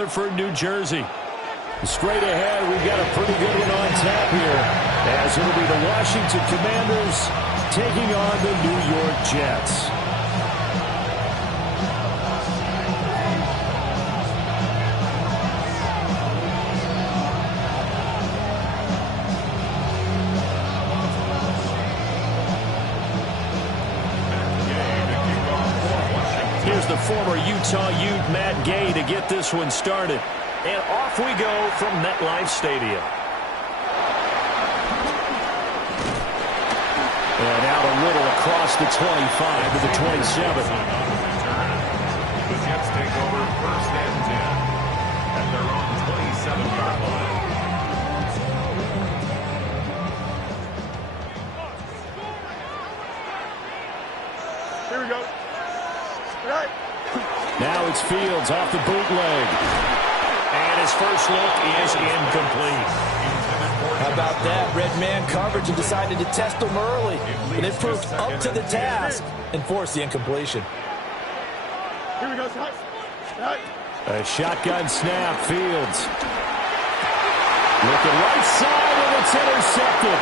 Rutherford, New Jersey. Straight ahead, we've got a pretty good one on tap here, as it'll be the Washington Commanders taking on the New York Jets. Here's the former Utah Ute, Matt Gay, to get this one started. And off we go from MetLife Stadium. And out a little across the 25 to the 27. The Jets take over first and 10 at their own 27-yard line. Here we go. Right. Now it's Fields off the bootleg. And his first look is incomplete. How about that? Red man coverage and decided to test him early. And it proved up to the task and forced the incompletion. Here we go, Scott. Right. A shotgun snap, Fields. Looking right side, and it's intercepted.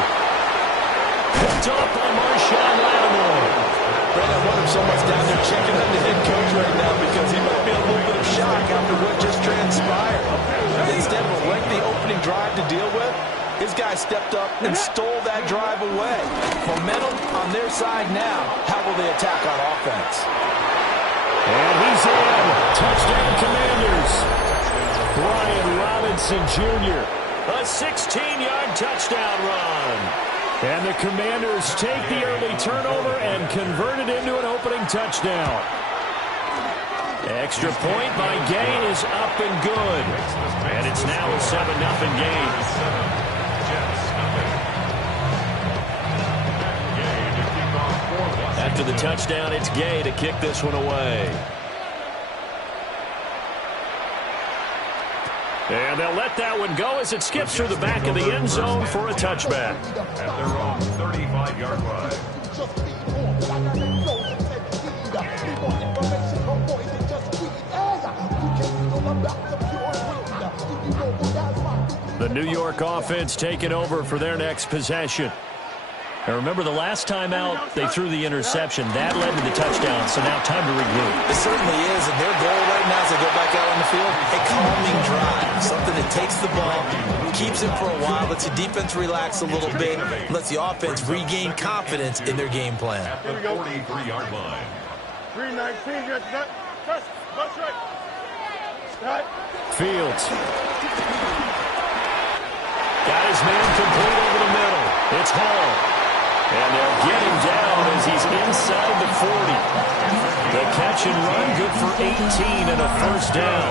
Picked up by Marshawn Lattimore. Brad, I wonder so much down there checking on the head coach right now because he might be a little bit of shock after what just transpired. Instead of a lengthy opening drive to deal with, his guy stepped up and stole that drive away. Momentum on their side now. How will they attack on offense? And he's in. Touchdown, Commanders. Brian Robinson Jr. A 16-yard touchdown run. And the Commanders take the early turnover and convert it into an opening touchdown. Extra point by Gay is up and good. And it's now a 7-0 game. After the touchdown, it's Gay to kick this one away. And they'll let that one go as it skips through the back of the end zone for a touchback. At their own 35-yard line. The New York offense taking over for their next possession. And remember, the last time out, they threw the interception. That led to the touchdown, so now time to regroup. It certainly is, and their goal right now as they go back out on the field, a calming drive. Something that takes the ball, keeps it for a while, lets the defense relax a little bit, lets the offense regain confidence in their game plan. At the 43-yard line. 319, yes, that's right. Right. Fields. Got his man complete over the middle. It's Hall. And they'll get him down as he's inside the 40. The catch and run, good for 18 and a first down.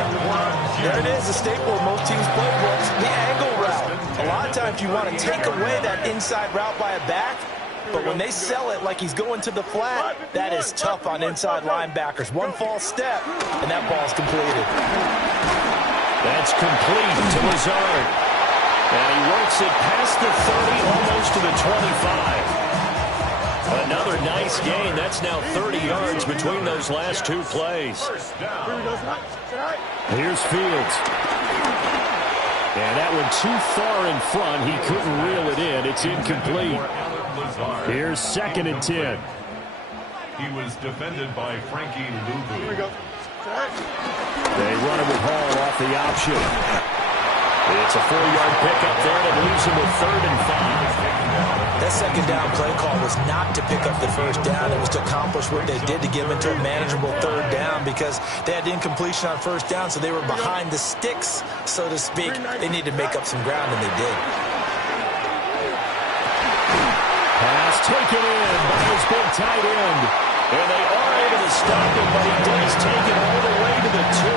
There it is, a staple of most teams' playbooks, the angle route. A lot of times you want to take away that inside route by a back, but when they sell it like he's going to the flat, that is tough on inside linebackers. One false step, and that ball's completed. That's complete to Lazard. And he works it past the 30, almost to the 25. Another nice gain. That's now 30 yards between those last two plays. Here's Fields. And that one too far in front. He couldn't reel it in. It's incomplete. Here's 2nd and 10. He was defended by Frankie Luvu. They run it with Hall off the option. It's a 4-yard pickup there that leaves him with 3rd and 5. That second down play call was not to pick up the first down. It was to accomplish what they did to get him into a manageable 3rd down because they had incompletion on first down, so they were behind the sticks, so to speak. They needed to make up some ground, and they did. Pass taken in by his big tight end. And they are able to stop him, but he does take it all the way to the 2.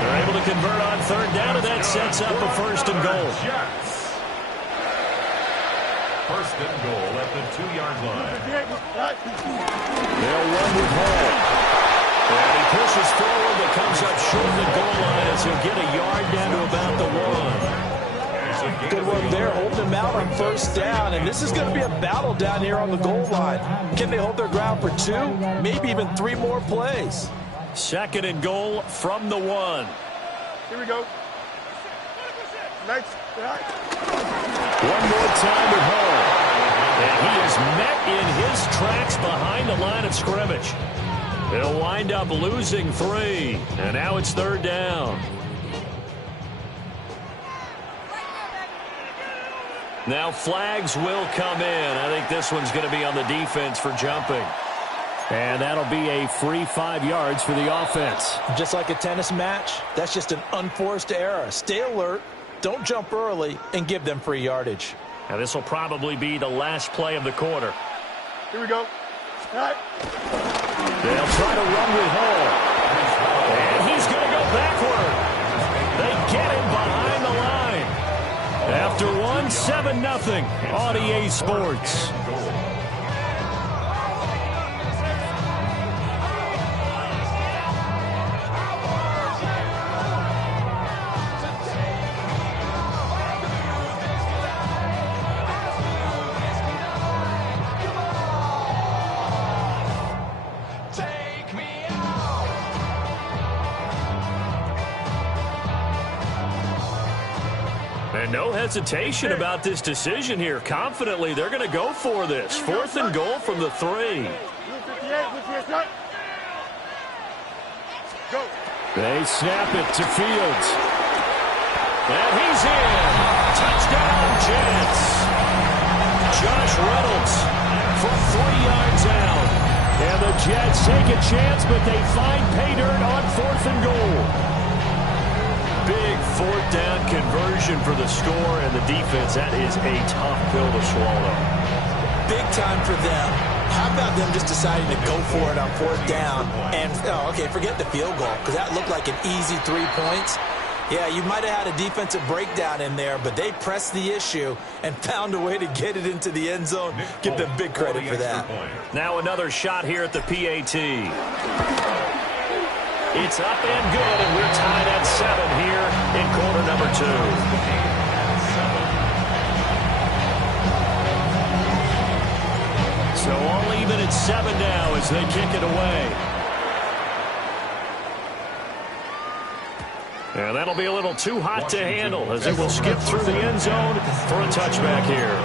They're able to convert on 3rd down, and that sets up a 1st and goal. 1st and goal at the 2-yard line. They'll run with Hall. And he pushes forward, but comes up short of the goal line as he'll get a yard down to about the 1. Good work there, holding him out on 1st down, and this is going to be a battle down here on the goal line. Can they hold their ground for 2, maybe even 3 more plays? 2nd and goal from the 1. Here we go. Nice. One more time at home. And he is met in his tracks behind the line of scrimmage. He'll wind up losing 3. And now it's 3rd down. Now flags will come in. I think this one's going to be on the defense for jumping. And that'll be a free 5 yards for the offense. Just like a tennis match, that's just an unforced error. Stay alert, don't jump early, and give them free yardage. Now this will probably be the last play of the quarter. Here we go. All right. They'll try to run with Hall. And he's going to go backward. They get him behind the line. After 7-0, Audier Sports. And no hesitation about this decision here. Confidently, they're going to go for this. 4th and goal from the 3. They snap it to Fields. And he's in. Touchdown, Jets. Josh Reynolds from 3 yards out. And the Jets take a chance, but they find pay dirt on 4th and goal. Big 4th down conversion for the score, and the defense, that is a tough pill to swallow. Big time for them. How about them just deciding to go for it on 4th down? And, okay, forget the field goal, because that looked like an easy 3 points. Yeah, you might have had a defensive breakdown in there, but they pressed the issue and found a way to get it into the end zone. Give them big credit for that. Now another shot here at the PAT. It's up and good, and we're tied at 7 here in quarter number 2. So all even at 7 now as they kick it away. And that'll be a little too hot to handle as it will skip through the end zone for a touchback here.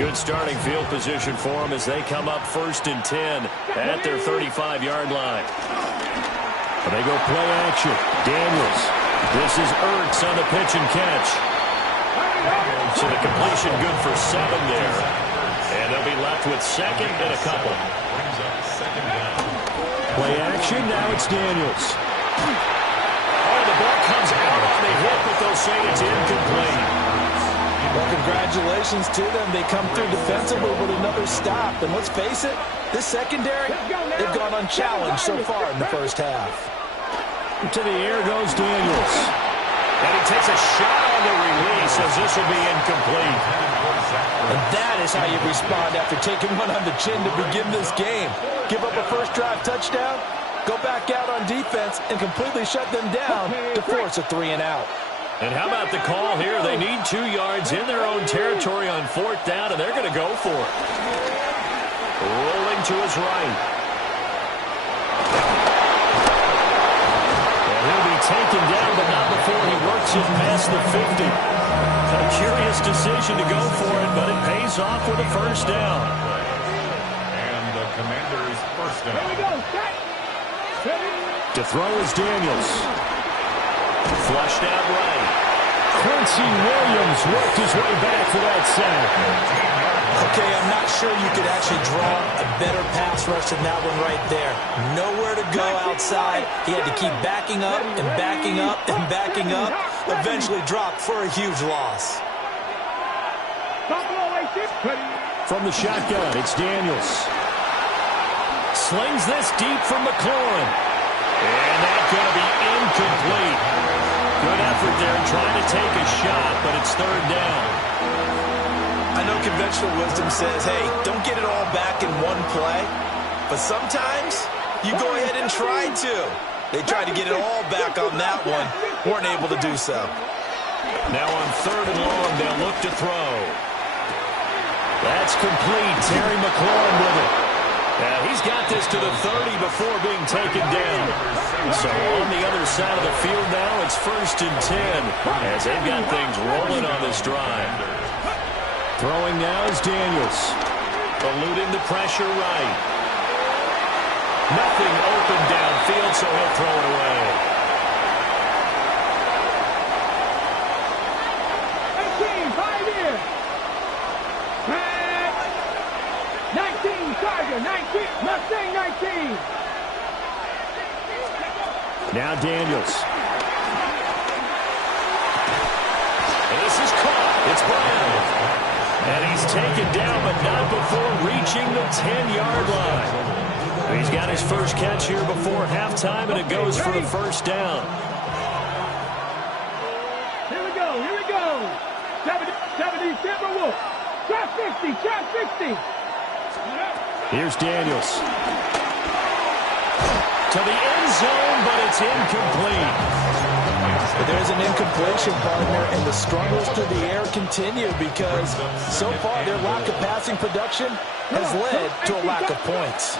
Good starting field position for them as they come up 1st and 10 at their 35-yard line. They go play action. Daniels. This is Ertz on the pitch and catch. So the completion good for 7 there. And they'll be left with 2nd and a couple. Play action. Now it's Daniels. Oh, the ball comes out on the hit, but they'll say it's incomplete. Well, congratulations to them. They come through defensively with another stop. And let's face it, this secondary, they've gone unchallenged so far in the first half. To the air goes Daniels. And he takes a shot on the release as this will be incomplete. And that is how you respond after taking one on the chin to begin this game. Give up a first drive touchdown, go back out on defense, and completely shut them down to force a 3 and out. And how about the call here? They need 2 yards in their own territory on 4th down, and they're going to go for it. Rolling to his right. And he'll be taken down, but not before he works it past the 50. A curious decision to go for it, but it pays off with a 1st down. And the Commanders' 1st down. To throw is Daniels. Flushed out right. Quincy Williams worked his way back for that sack. Okay, I'm not sure you could actually draw a better pass rush than that one right there. Nowhere to go outside. He had to keep backing up and backing up and backing up. Eventually dropped for a huge loss. From the shotgun, it's Daniels. Slings this deep from McLaurin. And that's going to be incomplete. Good effort there trying to take a shot, but it's 3rd down. I know conventional wisdom says, hey, don't get it all back in one play. But sometimes you go ahead and try to. They tried to get it all back on that one. Weren't able to do so. Now on 3rd and long, they'll look to throw. That's complete. Terry McLaurin with it. He's got this to the 30 before being taken down. So on the other side of the field now, it's 1st and 10 as they've got things rolling on this drive. Throwing now is Daniels. Eluding the pressure right. Nothing open downfield, so he'll throw it away. 18, 5 in. 19, Tiger, 19, Mustang 19. Now Daniels. And this is caught. It's Brown. And he's taken down, but not before reaching the 10-yard line. He's got his first catch here before halftime, and it goes for a first down. Here we go. 70, Timberwolf. Trap 60. Here's Daniels. To the end zone, but it's incomplete. There's an incompletion, partner, and the struggles through the air continue because so far their lack of passing production has led to a lack of points.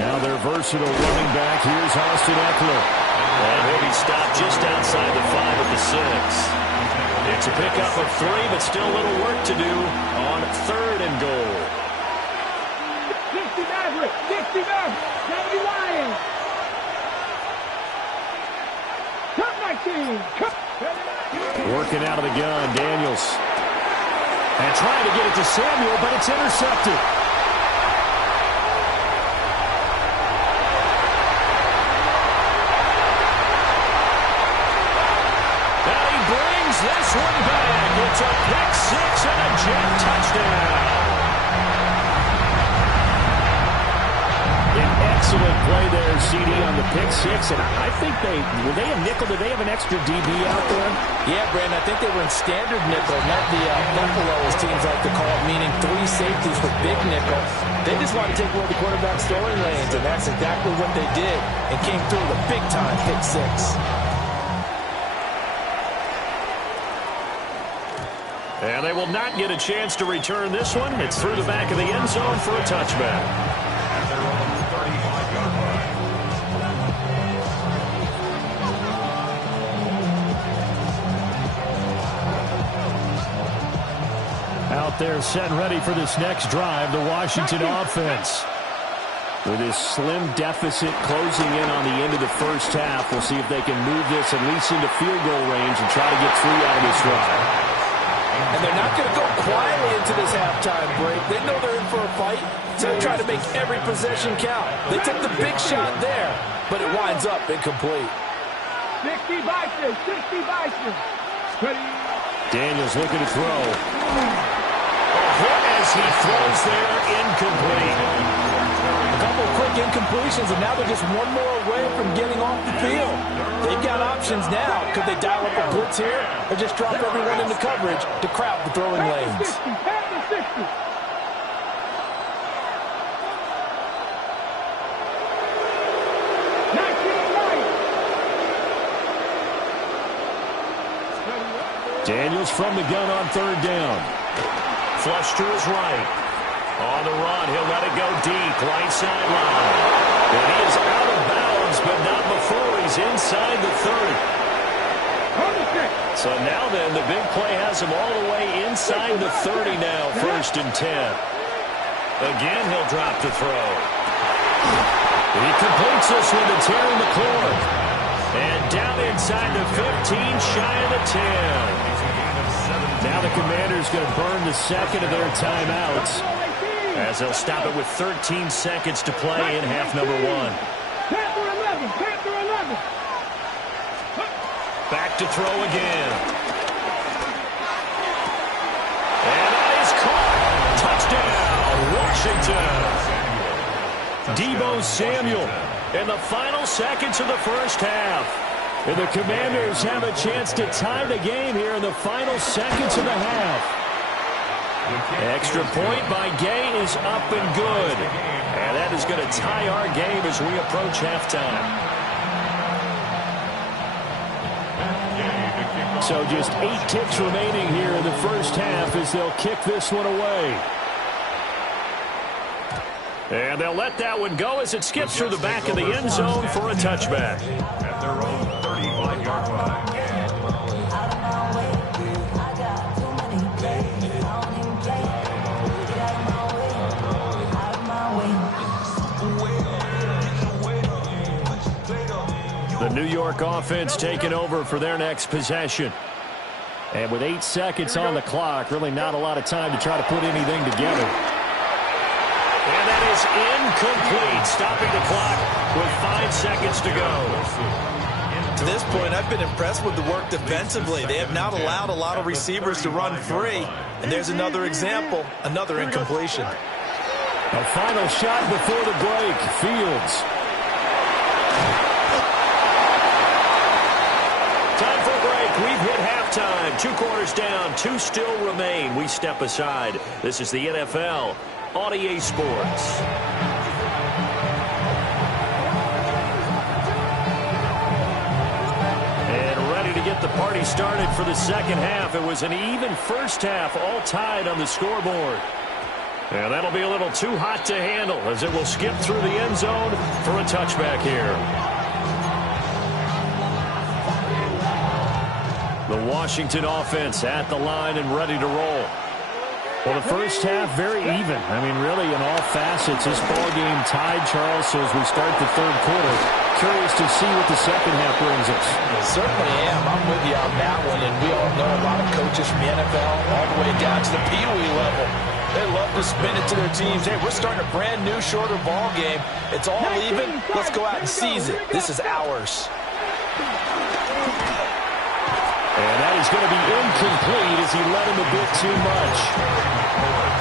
Now their versatile running back, here's Austin Eckler. And he'll be stopped just outside the 5 at the 6. It's a pickup of 3, but still a little work to do on 3rd and goal. 60 Maverick, 70 Lions. Working out of the gun, Daniels. And trying to get it to Samuel, but it's intercepted. And he brings this one back. It's a pick 6 and a jet touchdown. Excellent play there, CD, on the pick 6. And I think were they a nickel? Did they have an extra DB out there? Yeah, Brandon, I think they were in standard nickel, not the buffalo, as teams like to call it, meaning 3 safeties for big nickel. They just wanted to take away the quarterback's throwing lanes, and that's exactly what they did, and came through with a big-time pick 6. And they will not get a chance to return this one. It's through the back of the end zone for a touchback. Out there set and ready for this next drive, the Washington offense. With this slim deficit closing in on the end of the first half, we'll see if they can move this at least into field goal range and try to get 3 out of this drive. And they're not going to go quietly into this halftime break. They know they're in for a fight, so they're trying to make every possession count. They took the big shot there, but it winds up incomplete. 60 Bison. Daniels looking to throw. As he throws there, incomplete. A couple quick incompletions, and now they're just one more away from getting off the field. They've got options now. Could they dial up a blitz here or just drop everyone into coverage to crowd the throwing lanes? 60. Daniels from the gun on 3rd down. Flush to his right. On the run, he'll let it go deep, right sideline. And he is out of bounds, but not before he's inside the 30. So now then, the big play has him all the way inside the 30 now, 1st and 10. Again, he'll drop to throw. He completes this one to Terry McLaurin. And down inside the 15, shy of the 10. Now the Commanders going to burn the second of their timeouts as they'll stop it with 13 seconds to play in half number 1. Panther 11. Back to throw again. And that is caught. Touchdown, Washington. Deebo Samuel in the final seconds of the first half. And the Commanders have a chance to tie the game here in the final seconds of the half. Extra point by Gay is up and good. And that is going to tie our game as we approach halftime. So just 8 ticks remaining here in the first half as they'll kick this one away. And they'll let that one go as it skips through the back of the end zone for a touchback. At their own 35-yard line. The New York offense taking over for their next possession. And with 8 seconds on the clock, really not a lot of time to try to put anything together. And that is incomplete, stopping the clock with 5 seconds to go. To this point, I've been impressed with the work defensively. They have not allowed a lot of receivers to run free. And there's another example, another incompletion. A final shot before the break. Fields. Time for a break. We've hit halftime. 2 quarters down. 2 still remain. We step aside. This is the NFL on EA Sports. And ready to get the party started for the second half. It was an even first half, all tied on the scoreboard. And that'll be a little too hot to handle as it will skip through the end zone for a touchback here. The Washington offense at the line and ready to roll. Well, the first half very even. I mean, really in all facets, this ball game tied, Charles. So as we start the third quarter, curious to see what the second half brings us. Certainly am. I'm with you on that one. And we all know a lot of coaches from the NFL all the way down to the Pee Wee level. They love to spin it to their teams. Hey, we're starting a brand new, shorter ball game. It's all even. Let's go out and seize it. This is ours. And that is going to be incomplete as he let him a bit too much.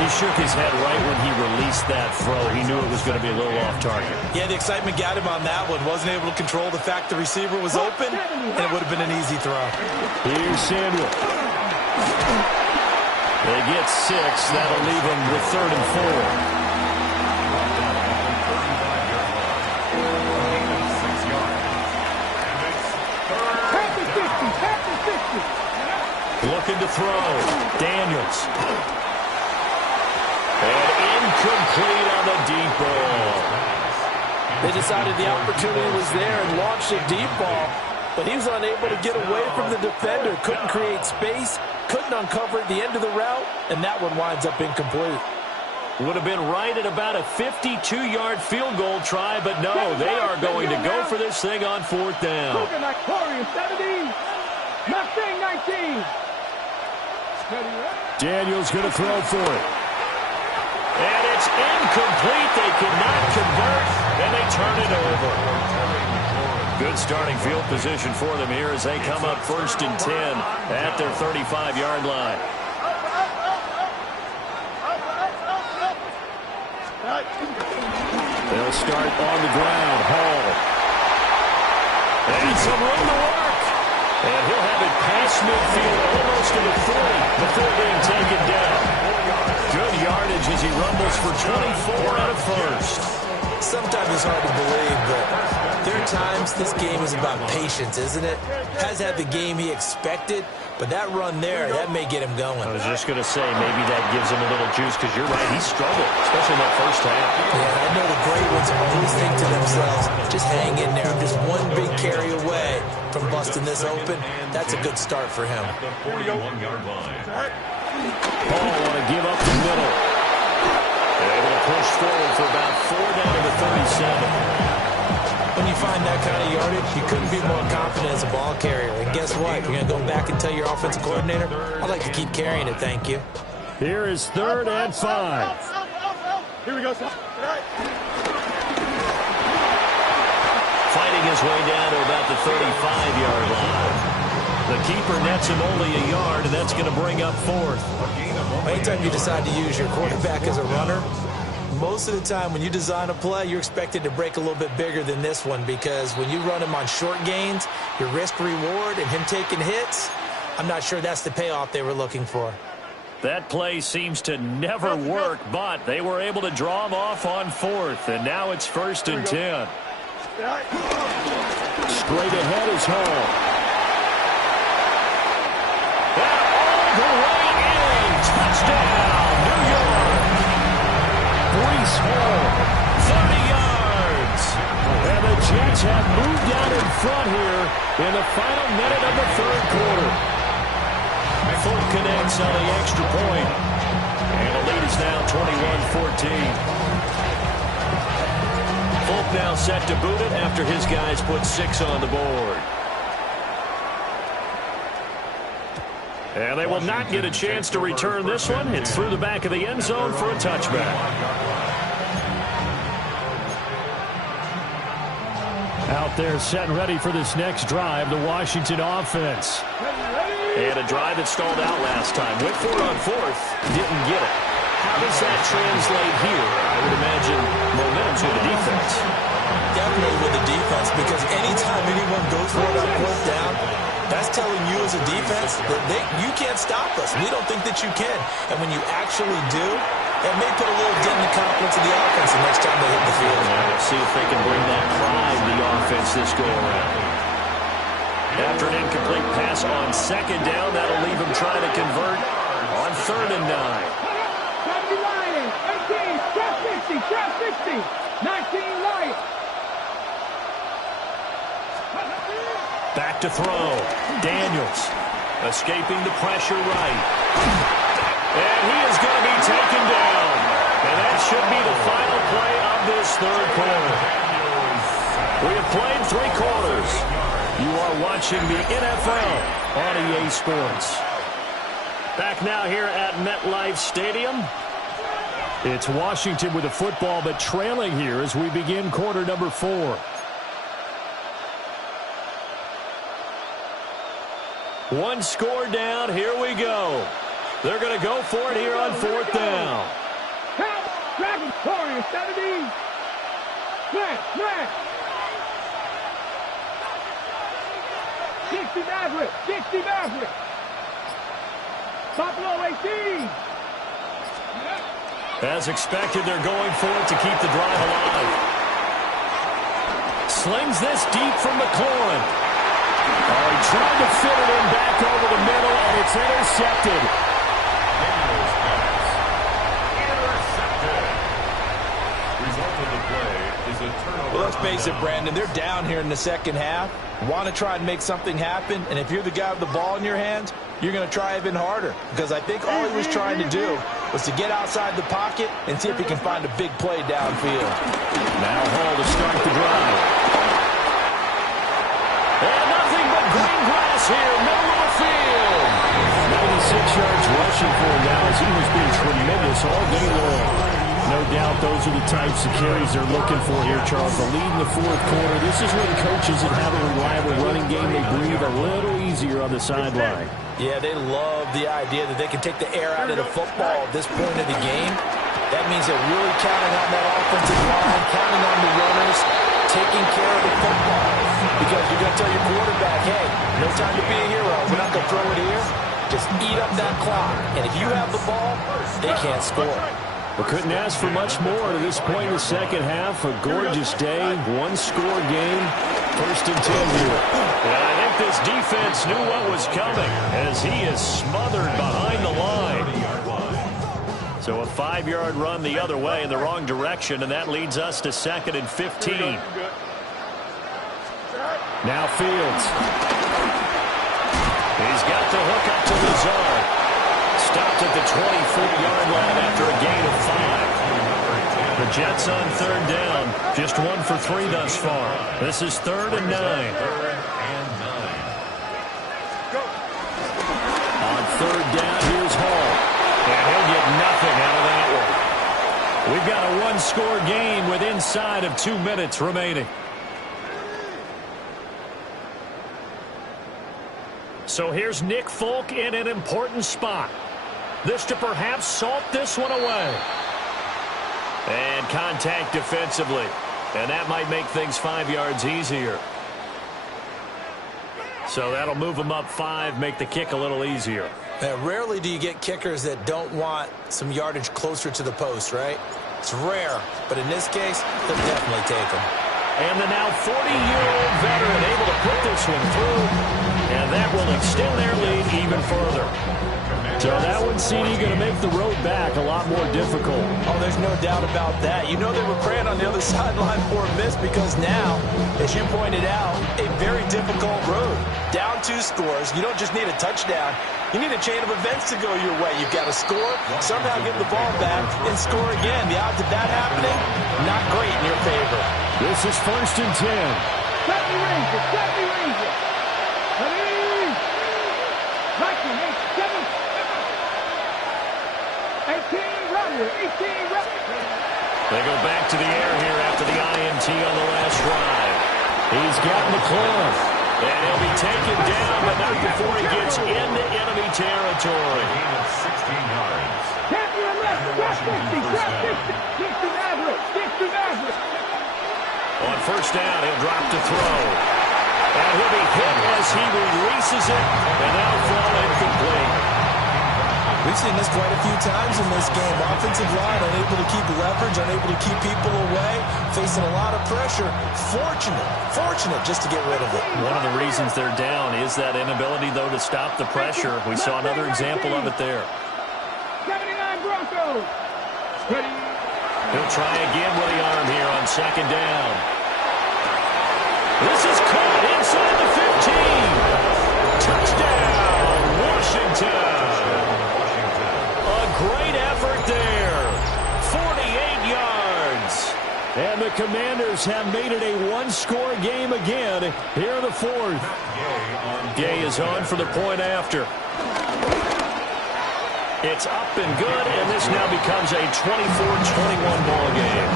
He shook his head right when he released that throw. He knew it was going to be a little off target. Yeah, the excitement got him on that one. Wasn't able to control the fact the receiver was open, and it would have been an easy throw. Here's Samuel. They get 6. That'll leave them with 3rd and 4. Looking to throw. Daniels. And incomplete on the deep ball. They decided the opportunity was there and launched a deep ball, but he was unable to get away from the defender. Couldn't create space, couldn't uncover at the end of the route, and that one winds up incomplete. Would have been right at about a 52-yard field goal try, but no, they are going to go for this thing on 4th down. Daniels going to throw for it. And it's incomplete. They cannot convert, and they turn it over. Good starting field position for them here as they come up 1st and 10 at their 35-yard line. They'll start on the ground. Hall. And some room to work. And he'll have it past midfield almost to the 40 before being taken down. Good yardage as he rumbles for 24 out of 1st. Sometimes it's hard to believe, but there are times this game is about patience, isn't it? Has had the game he expected, but that run there, that may get him going. I was just going to say, maybe that gives him a little juice, because you're right, he struggled, especially in that first half. Yeah, I know the great ones always think to themselves, just hang in there. I'm just one big carry away from busting this open. That's a good start for him. The 41-yard line. Paul want to give up the middle. They're able to push forward for about 4 down to the 37. When you find that kind of yardage, you couldn't be more confident as a ball carrier. And guess what? You're going to go back and tell your offensive coordinator, I'd like to keep carrying it, thank you. Here is 3rd and 5. Here we go, son. Fighting his way down to about the 35-yard line. The keeper nets him only a yard, and that's going to bring up 4th. Anytime you decide to use your quarterback as a runner, most of the time when you design a play, you're expected to break a little bit bigger than this one, because when you run him on short gains, your risk-reward and him taking hits, I'm not sure that's the payoff they were looking for. That play seems to never work, but they were able to draw him off on 4th, and now it's 1st and 10. Straight ahead is Hall. All the way in. Touchdown, New York. Breece Hall Jets have moved out in front here in the final minute of the third quarter. Fulk connects on the extra point. And the lead is now 21-14. Fulk now set to boot it after his guys put 6 on the board. And they will not get a chance to return this one. It's through the back of the end zone for a touchback. Out there set and ready for this next drive, the Washington offense. And a drive that stalled out last time. Went for it on fourth, didn't get it. How does that translate here? I would imagine momentum's with the defense. Definitely with the defense, because anytime anyone goes for it on fourth down, that's telling you as a defense that you can't stop us. We don't think that you can. And when you actually do, it may put a little dent in the confidence of the offense the next time they hit the field. Yeah, we'll see if they can bring that pride to the offense this go-around. After an incomplete pass on second down, that'll leave him trying to convert on 3rd and 9. 18, trap 60, 19 Lions. Back to throw. Daniels escaping the pressure right. And he is going to be taken down. And that should be the final play of this third quarter. We have played 3 quarters. You are watching the NFL on EA Sports. Back now here at MetLife Stadium. It's Washington with the football, but trailing here as we begin quarter number 4. One score down. Here we go. They're going to go for it here on 4th down. Dragon, Corey, 70. Flat. 60 Maverick. Buffalo 18. As expected, they're going for it to keep the drive alive. Slings this deep from McLaurin. Oh, he tried to fit it in back over the middle, and it's intercepted. Result of the play is a turnover. Well, let's face it, Brandon, they're down here in the second half. Want to try and make something happen, and if you're the guy with the ball in your hands, you're going to try even harder, because I think all he was trying to do was to get outside the pocket and see if he can find a big play downfield. Now Hall to start the drive. And nothing but green grass here, middle of the field. 96 yards rushing for him now as he has been tremendous all day long. No doubt those are the types of carries they're looking for here, Charles. The lead in the fourth quarter. This is when coaches that have a reliable running game, they breathe a little easier on the sideline. Yeah, they love the idea that they can take the air out of the football at this point of the game. That means they're really counting on that offensive line, counting on the runners, taking care of the football. Because you're going to tell your quarterback, hey, no time to be a hero. We're not going to throw it here. Just eat up that clock. And if you have the ball, they can't score. We couldn't ask for much more to this point in the second half. A gorgeous day, one-score game, 1st and 10 here. And I think this defense knew what was coming as he is smothered behind the line. So a 5-yard run the other way in the wrong direction, and that leads us to 2nd and 15. Now Fields. He's got the hook up to Lazard. Stopped at the 24-yard line after a gain of 5. The Jets on 3rd down. Just 1 for 3 thus far. This is 3rd and 9. On 3rd down, here's Hall. And he'll get nothing out of that one. We've got a one-score game with inside of 2 minutes remaining. So here's Nick Folk in an important spot. This to perhaps salt this one away. And contact defensively. And that might make things 5 yards easier. So that'll move them up 5, make the kick a little easier. Now, rarely do you get kickers that don't want some yardage closer to the post, right? It's rare, but in this case, they'll definitely take them. And the now 40-year-old veteran able to put this one through. And that will extend their lead even further. So that one, CD, going to make the road back a lot more difficult. Oh, there's no doubt about that. You know they were praying on the other sideline for a miss because now, as you pointed out, a very difficult road. Down 2 scores. You don't just need a touchdown. You need a chain of events to go your way. You've got to score, somehow get the ball back, and score again. The odds of that happening, not great in your favor. This is 1st and 10. Set me Ranger. Set me Ranger. Ready? Viking, 18, Runner. 18, Runner. They go back to the air here after the INT on the last drive. He's got McClellan. And he'll be taken down, but not before he gets into enemy territory. Gain of 16 yards. Tap your left. Tap 50. Tap 50. 60 average. 60 average. On 1st down, he'll drop to throw. And he'll be hit as he releases it, and that'll fall incomplete. We've seen this quite a few times in this game. Offensive line unable to keep leverage, unable to keep people away, facing a lot of pressure. Fortunate just to get rid of it. One of the reasons they're down is that inability, though, to stop the pressure. We saw another example of it there. 79 Broncos. Ready? He'll try again with the arm here on 2nd down. This is caught inside the 15. Touchdown, Washington. A great effort there. 48 yards. And the Commanders have made it a 1-score game again here in the 4th. Gay is on for the point after. It's up and good, and this now becomes a 24-21 ball game.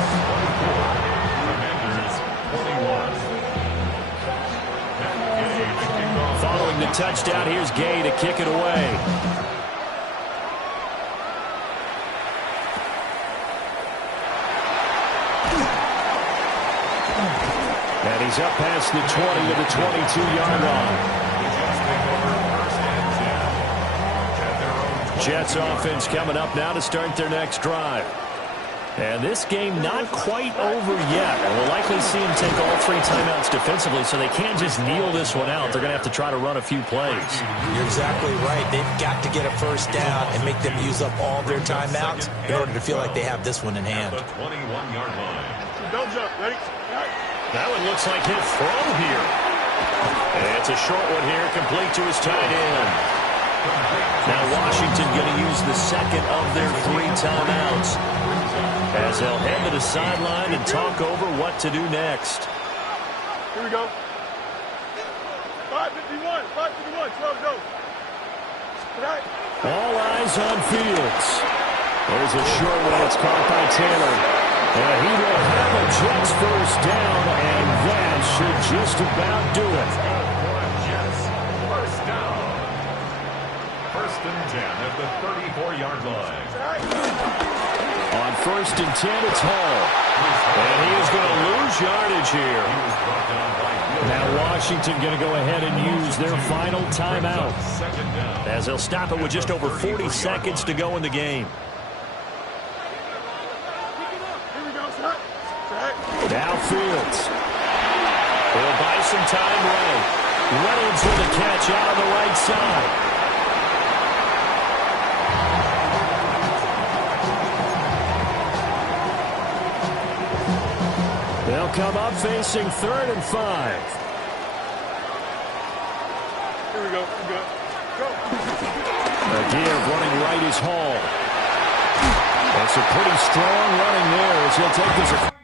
Following the touchdown, here's Gay to kick it away. And he's up past the 20 to the 22-yard line. Jets offense coming up now to start their next drive. And this game not quite over yet. We'll likely see him take all 3 timeouts defensively, so they can't just kneel this one out. They're going to have to try to run a few plays. You're exactly right. They've got to get a 1st down and make them use up all their timeouts in order to feel like they have this one in hand. The 21-yard line. Don't jump. Ready? That one looks like he'll throw here. And it's a short one here, complete to his tight end. Now Washington going to use the 2nd of their 3 timeouts as they'll head to the sideline and talk over what to do next. Here we go. 5:51. 5:51. 12 go. Right. All eyes on Fields. There's a short one. It's caught by Taylor. And he will have a Jets 1st down, and that should just about do it. Jets, 1st down. 1st and 10 at the 34-yard line. On 1st and 10, it's Hall. And he is going to lose yardage here. Now Washington going to go ahead and use their final timeout as they'll stop it with just over 40 seconds to go in the game. Now Fields. He'll buy some time right. Reynolds with a catch out on the right side. They'll come up facing 3rd and 5. Here we go. Go. Again, running right is Hall. That's a pretty strong running there as he'll take this.